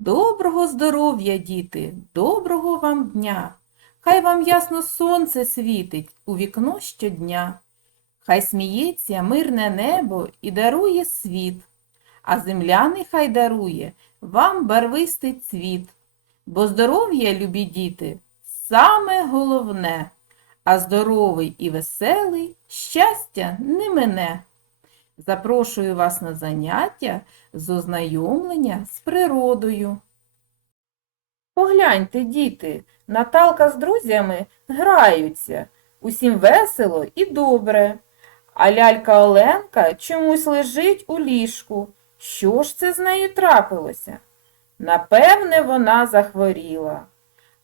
Доброго здоров'я, діти, доброго вам дня! Хай вам ясно сонце світить у вікно щодня. Хай сміється мирне небо і дарує світ, а земля нехай дарує вам барвистий цвіт. Бо здоров'я, любі діти, саме головне, а здоровий і веселий щастя не мине. Запрошую вас на заняття з ознайомлення з природою. Погляньте, діти, Наталка з друзями граються, усім весело і добре. А лялька Оленка чомусь лежить у ліжку. Що ж це з нею трапилося? Напевне, вона захворіла.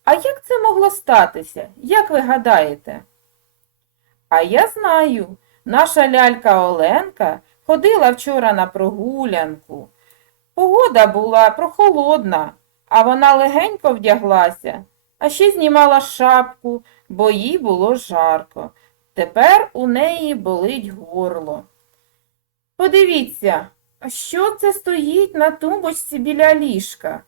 А як це могло статися? Як ви гадаєте? А я знаю, наша лялька Оленка ходила вчора на прогулянку. Погода була прохолодна, а вона легенько вдяглася, а ще знімала шапку, бо їй було жарко. Тепер у неї болить горло. Подивіться, що це стоїть на тумбочці біля ліжка?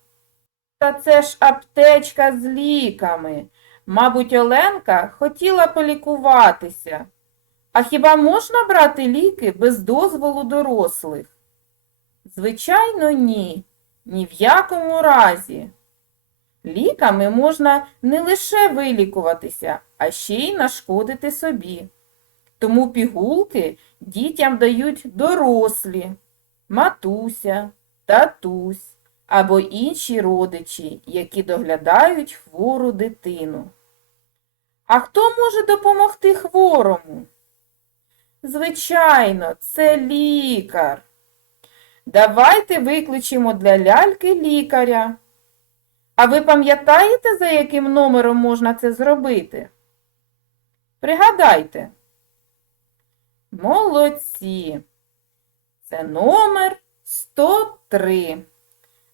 Та це ж аптечка з ліками. Мабуть, Оленка хотіла полікуватися. А хіба можна брати ліки без дозволу дорослих? Звичайно, ні. Ні в якому разі. Ліками можна не лише вилікуватися, а ще й нашкодити собі. Тому пігулки дітям дають дорослі, матуся, татусь або інші родичі, які доглядають хвору дитину. А хто може допомогти хворому? Звичайно, це лікар. Давайте викличемо для ляльки лікаря. А ви пам'ятаєте, за яким номером можна це зробити? Пригадайте. Молодці. Це номер 103.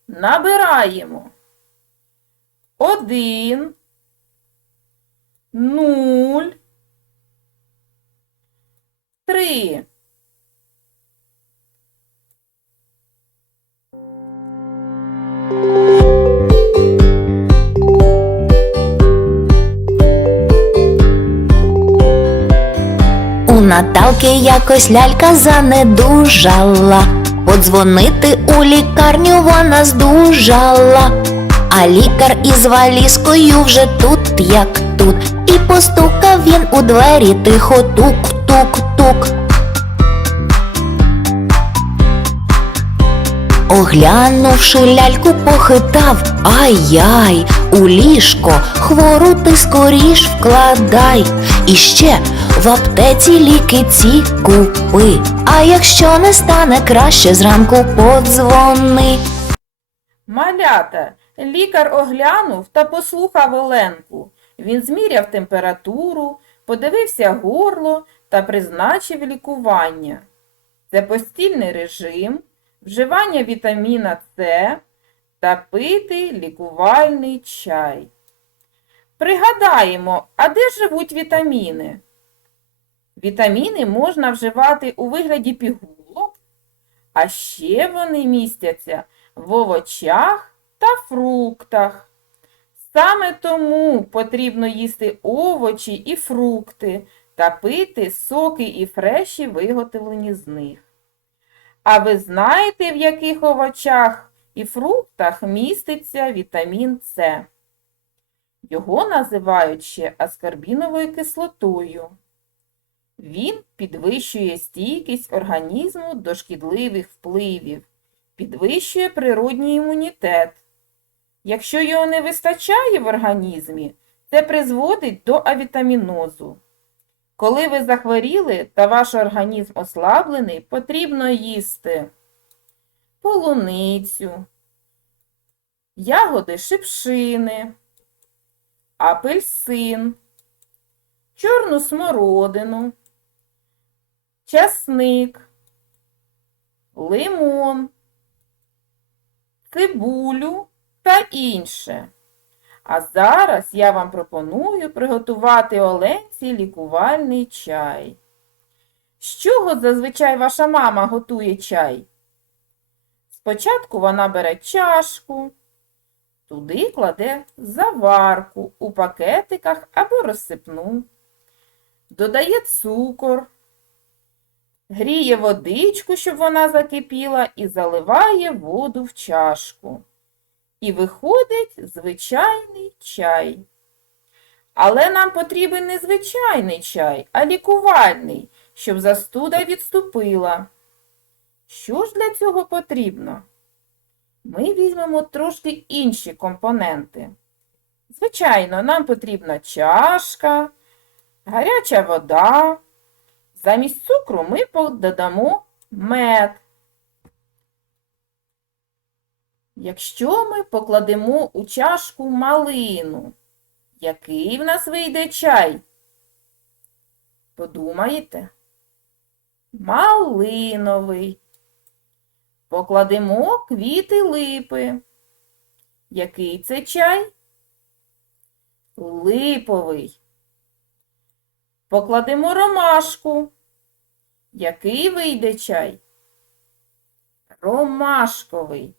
Набираємо. Один. Нуль. Три. У Наталки якось лялька занедужала. Подзвонити у лікарню вона здужала. А лікар із валізкою вже тут, як тут. І постукав він у двері тихо тук-тук-тук. Оглянувши ляльку, похитав Ай-яй, у ліжко хвору ти скоріш вкладай. І ще в аптеці ліки ці купи. А якщо не стане краще, зранку подзвони. Малята, лікар оглянув та послухав Оленку. Він зміряв температуру, подивився горло та призначив лікування. Це постільний режим, вживання вітаміна С та пити лікувальний чай. Пригадаємо, а де живуть вітаміни? Вітаміни можна вживати у вигляді пігулок, а ще вони містяться в овочах та фруктах. Саме тому потрібно їсти овочі і фрукти та пити соки і фреші, виготовлені з них. А ви знаєте, в яких овочах і фруктах міститься вітамін С? Його називають ще аскорбіновою кислотою. Він підвищує стійкість організму до шкідливих впливів, підвищує природній імунітет. Якщо його не вистачає в організмі, це призводить до авітамінозу. Коли ви захворіли та ваш організм ослаблений, потрібно їсти полуницю, ягоди шипшини, апельсин, чорну смородину, часник, лимон, цибулю та інше. А зараз я вам пропоную приготувати оленці лікувальний чай. З чого зазвичай ваша мама готує чай? Спочатку вона бере чашку, Туди кладе заварку у пакетиках або розсипну. Додає цукор, гріє водичку, щоб вона закипіла, і заливає воду в чашку. І виходить звичайний чай. Але нам потрібен не звичайний чай, а лікувальний, щоб застуда відступила. Що ж для цього потрібно? Ми візьмемо трошки інші компоненти. Звичайно, нам потрібна чашка, гаряча вода. Замість цукру ми додамо мед. Якщо ми покладемо у чашку малину, який в нас вийде чай? Подумаєте? Малиновий. Покладемо квіти липи. Який це чай? Липовий. Покладемо ромашку. Який вийде чай? Ромашковий.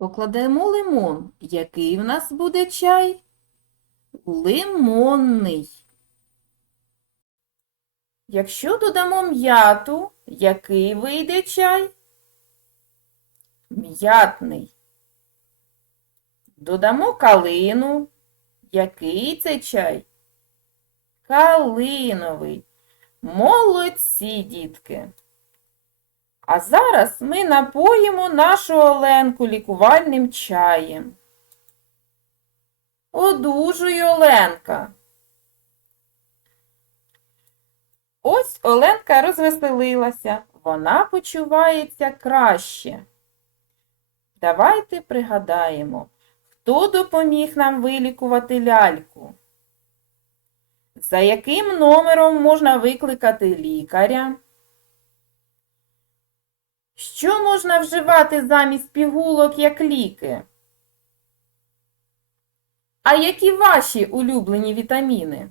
Покладемо лимон. Який в нас буде чай? Лимонний. Якщо додамо м'яту, який вийде чай? М'ятний. Додамо калину. Який це чай? Калиновий. Молодці, дітки. А зараз ми напоїмо нашу Оленку лікувальним чаєм. Одужуй, Оленка. Ось Оленка розвеселилася, вона почувається краще. Давайте пригадаємо, хто допоміг нам вилікувати ляльку. За яким номером можна викликати лікаря? Що можна вживати замість пігулок як ліки? А які ваші улюблені вітаміни?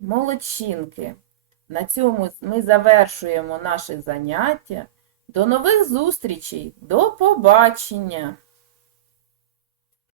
Молодчинки! На цьому ми завершуємо наше заняття. До нових зустрічей! До побачення!